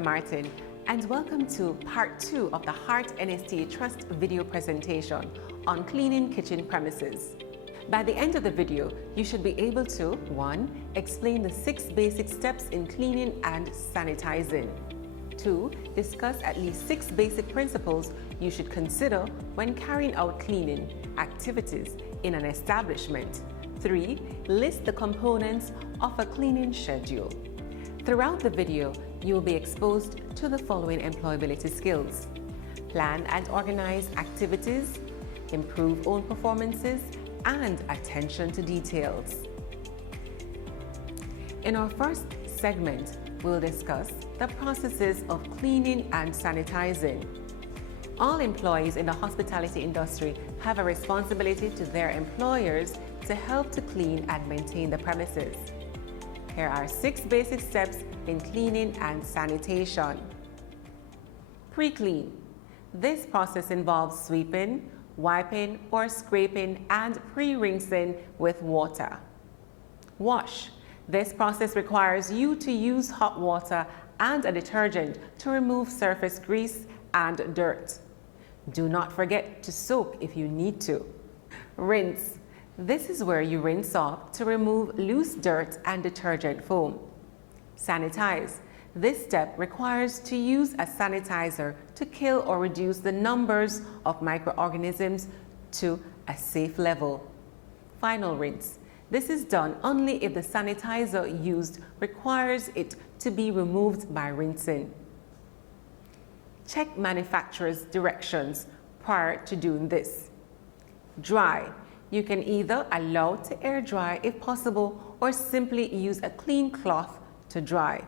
Dr. Martin, and welcome to part 2 of the Heart NSTA Trust video presentation on cleaning kitchen premises. By the end of the video, you should be able to 1. Explain the 6 basic steps in cleaning and sanitizing. 2. Discuss at least 6 basic principles you should consider when carrying out cleaning activities in an establishment. 3. List the components of a cleaning schedule. Throughout the video, you will be exposed to the following employability skills: plan and organize activities, improve own performances, and attention to details. In our first segment, we'll discuss the processes of cleaning and sanitizing. All employees in the hospitality industry have a responsibility to their employers to help to clean and maintain the premises. Here are 6 basic steps in cleaning and sanitation. Pre-clean. This process involves sweeping, wiping or scraping and pre-rinsing with water. Wash. This process requires you to use hot water and a detergent to remove surface grease and dirt. Do not forget to soak if you need to. Rinse. This is where you rinse off to remove loose dirt and detergent foam. Sanitize. This step requires to use a sanitizer to kill or reduce the numbers of microorganisms to a safe level. Final rinse. This is done only if the sanitizer used requires it to be removed by rinsing. Check manufacturer's directions prior to doing this. Dry. You can either allow to air dry if possible or simply use a clean cloth to dry.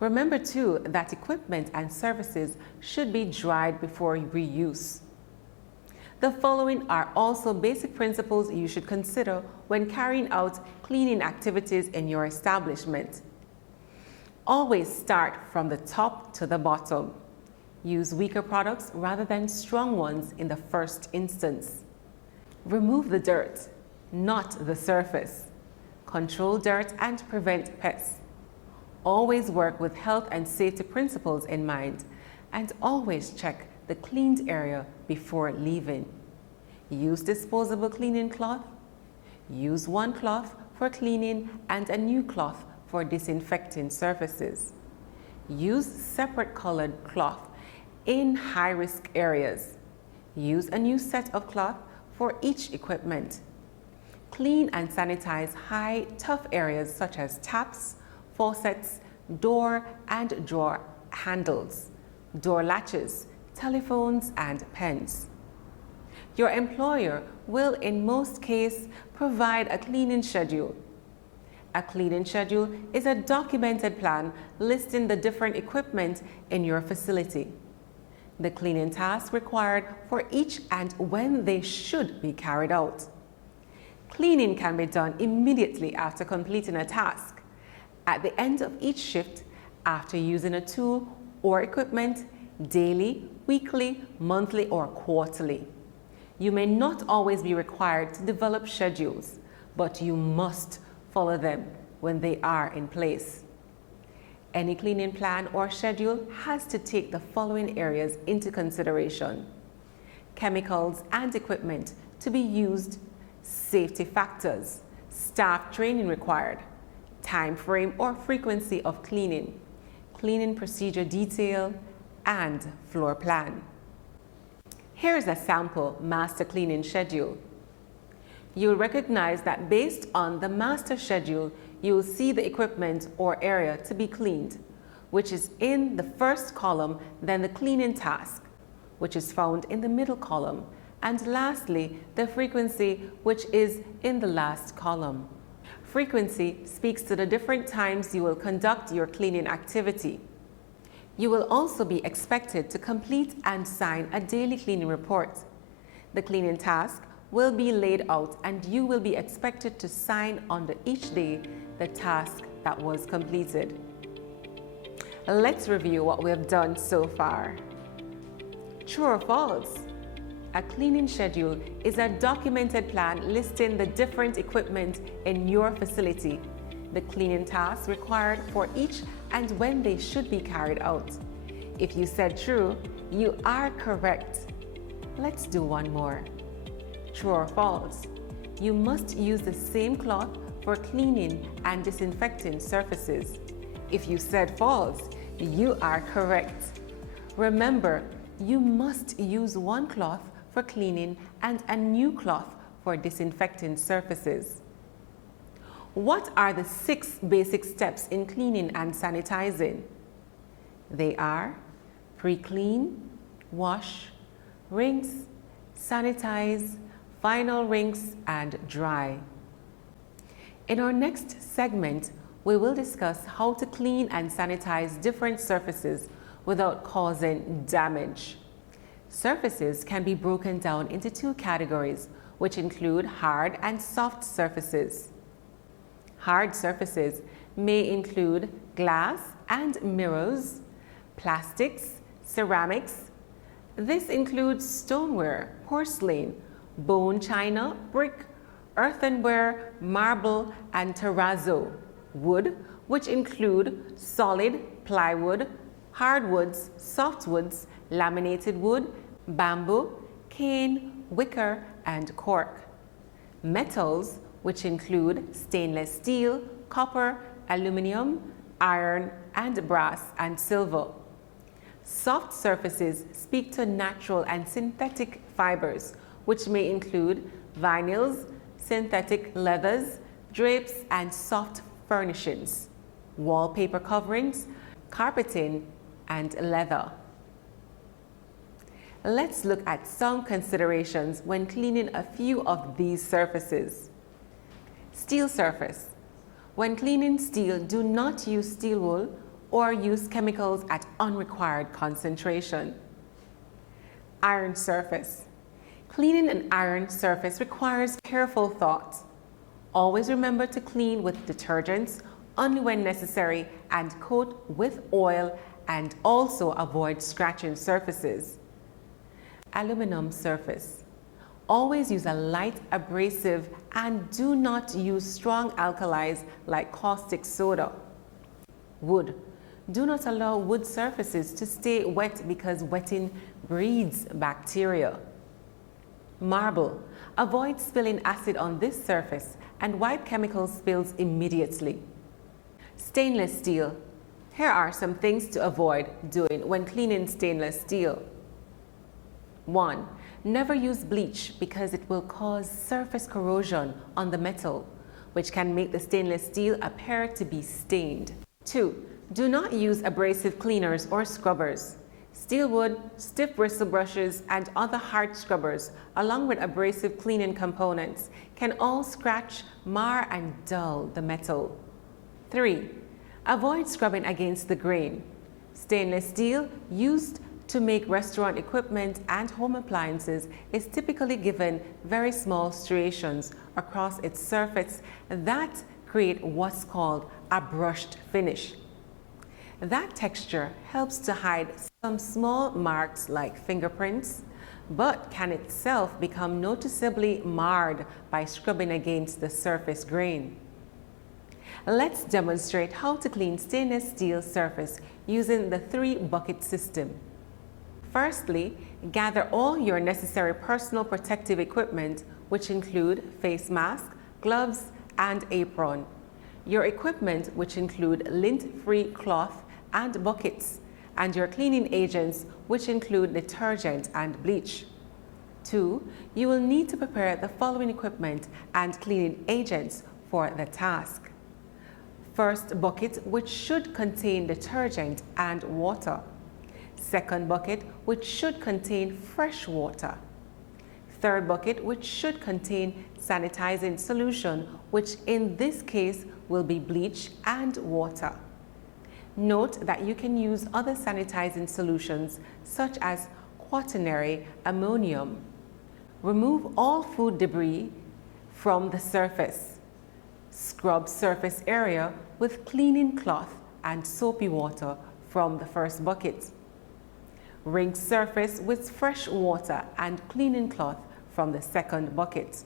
Remember too that equipment and surfaces should be dried before reuse. The following are also basic principles you should consider when carrying out cleaning activities in your establishment. Always start from the top to the bottom. Use weaker products rather than strong ones in the first instance. Remove the dirt, not the surface. Control dirt and prevent pests. Always work with health and safety principles in mind, and always check the cleaned area before leaving. Use disposable cleaning cloth. Use one cloth for cleaning and a new cloth for disinfecting surfaces. Use separate colored cloth in high-risk areas. Use a new set of cloth for each equipment. Clean and sanitize high, tough areas such as taps, faucets, door and drawer handles, door latches, telephones, and pens. Your employer will, in most cases, provide a cleaning schedule. A cleaning schedule is a documented plan listing the different equipment in your facility, the cleaning tasks required for each and when they should be carried out. Cleaning can be done immediately after completing a task, at the end of each shift, after using a tool or equipment, daily, weekly, monthly, or quarterly. You may not always be required to develop schedules, but you must follow them when they are in place. Any cleaning plan or schedule has to take the following areas into consideration: chemicals and equipment to be used, safety factors, staff training required, time frame or frequency of cleaning, cleaning procedure detail, and floor plan. Here is a sample master cleaning schedule. You'll recognize that based on the master schedule, you will see the equipment or area to be cleaned, which is in the first column, then the cleaning task, which is found in the middle column, and lastly, the frequency, which is in the last column. Frequency speaks to the different times you will conduct your cleaning activity. You will also be expected to complete and sign a daily cleaning report. The cleaning task will be laid out and you will be expected to sign under each day the task that was completed. Let's review what we have done so far. True or false? A cleaning schedule is a documented plan listing the different equipment in your facility, the cleaning tasks required for each and when they should be carried out. If you said true, you are correct. Let's do one more. True or false? You must use the same cloth for cleaning and disinfecting surfaces. If you said false, you are correct. Remember, you must use one cloth for cleaning and a new cloth for disinfecting surfaces. What are the 6 basic steps in cleaning and sanitizing? They are pre-clean, wash, rinse, sanitize, final rinse, and dry. In our next segment, we will discuss how to clean and sanitize different surfaces without causing damage. Surfaces can be broken down into 2 categories, which include hard and soft surfaces. Hard surfaces may include glass and mirrors, plastics, ceramics. This includes stoneware, porcelain, bone china, brick, earthenware, marble, and terrazzo. Wood, which include solid, plywood, hardwoods, softwoods, laminated wood, bamboo, cane, wicker, and cork. Metals, which include stainless steel, copper, aluminum, iron, and brass and silver. Soft surfaces speak to natural and synthetic fibers, which may include vinyls, synthetic leathers, drapes, and soft furnishings, wallpaper coverings, carpeting, and leather. Let's look at some considerations when cleaning a few of these surfaces. Steel surface. When cleaning steel, do not use steel wool or use chemicals at unrequired concentration. Iron surface. Cleaning an iron surface requires careful thought. Always remember to clean with detergents only when necessary and coat with oil, and also avoid scratching surfaces. Aluminum surface. Always use a light abrasive and do not use strong alkalis like caustic soda. Wood. Do not allow wood surfaces to stay wet because wetting breeds bacteria. Marble. Avoid spilling acid on this surface and wipe chemical spills immediately. Stainless steel. Here are some things to avoid doing when cleaning stainless steel. 1. Never use bleach because it will cause surface corrosion on the metal, which can make the stainless steel appear to be stained. 2. Do not use abrasive cleaners or scrubbers. Steel wood, stiff bristle brushes, and other hard scrubbers, along with abrasive cleaning components, can all scratch, mar, and dull the metal. 3. Avoid scrubbing against the grain. Stainless steel used to make restaurant equipment and home appliances is typically given very small striations across its surface that create what's called a brushed finish. That texture helps to hide some small marks like fingerprints, but can itself become noticeably marred by scrubbing against the surface grain. Let's demonstrate how to clean stainless steel surface using the 3-bucket system. Firstly, gather all your necessary personal protective equipment, which include face mask, gloves, and apron. Your equipment, which include lint-free cloth and buckets, and your cleaning agents, which include detergent and bleach. 2. You will need to prepare the following equipment and cleaning agents for the task. First bucket, which should contain detergent and water. Second bucket, which should contain fresh water. Third bucket, which should contain sanitizing solution, which in this case will be bleach and water. Note that you can use other sanitizing solutions such as quaternary ammonium. Remove all food debris from the surface. Scrub surface area with cleaning cloth and soapy water from the first bucket. Rinse surface with fresh water and cleaning cloth from the second bucket.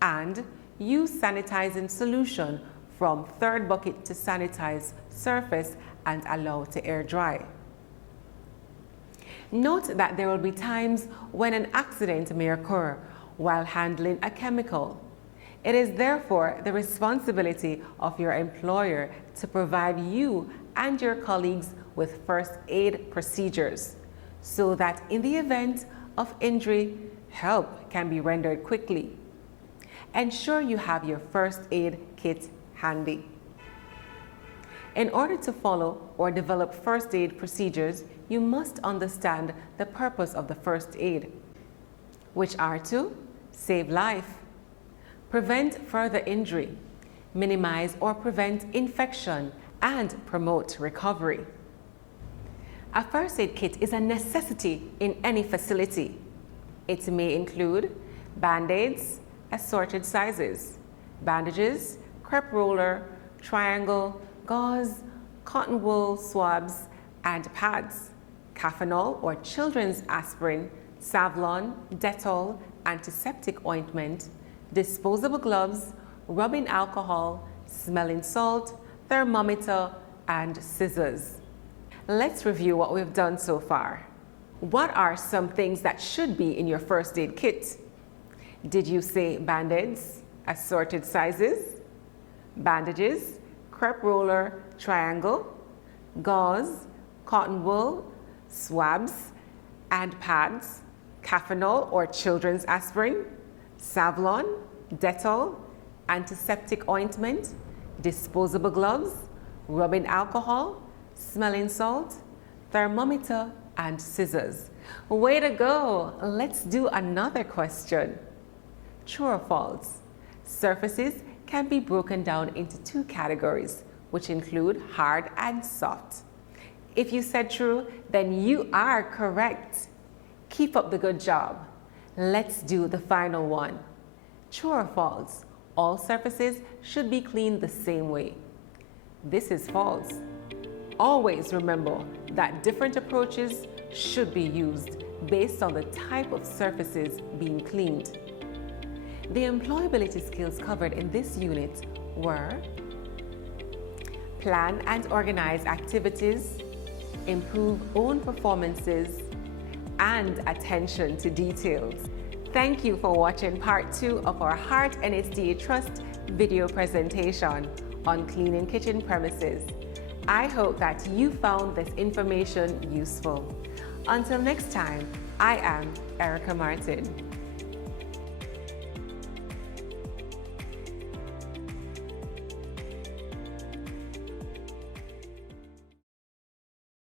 And use sanitizing solution from third bucket to sanitize surface and allow to air dry. Note that there will be times when an accident may occur while handling a chemical. It is therefore the responsibility of your employer to provide you and your colleagues with first aid procedures so that in the event of injury, help can be rendered quickly. Ensure you have your first aid kit handy. In order to follow or develop first aid procedures, you must understand the purpose of the first aid, which are to save life, prevent further injury, minimize or prevent infection, and promote recovery. A first aid kit is a necessity in any facility. It may include Band-Aids, assorted sizes, bandages, crepe roller, triangle, gauze, cotton wool swabs, and pads, Kafanol or children's aspirin, Savlon, Dettol, antiseptic ointment, disposable gloves, rubbing alcohol, smelling salt, thermometer, and scissors. Let's review what we've done so far. What are some things that should be in your first aid kit? Did you say Band-Aids, assorted sizes, bandages, crepe roller, triangle, gauze, cotton wool, swabs, and pads, Kafanol or children's aspirin, Savlon, Dettol, antiseptic ointment, disposable gloves, rubbing alcohol, smelling salt, thermometer, and scissors. Way to go! Let's do another question. True or false? Surfaces can be broken down into two categories, which include hard and soft. If you said true, then you are correct. Keep up the good job. Let's do the final one. True or false? All surfaces should be cleaned the same way. This is false. Always remember that different approaches should be used based on the type of surfaces being cleaned. The employability skills covered in this unit were plan and organize activities, improve own performances, and attention to details. Thank you for watching part 2 of our Heart NSTA Trust video presentation on cleaning kitchen premises. I hope that you found this information useful. Until next time, I am Erica Martin.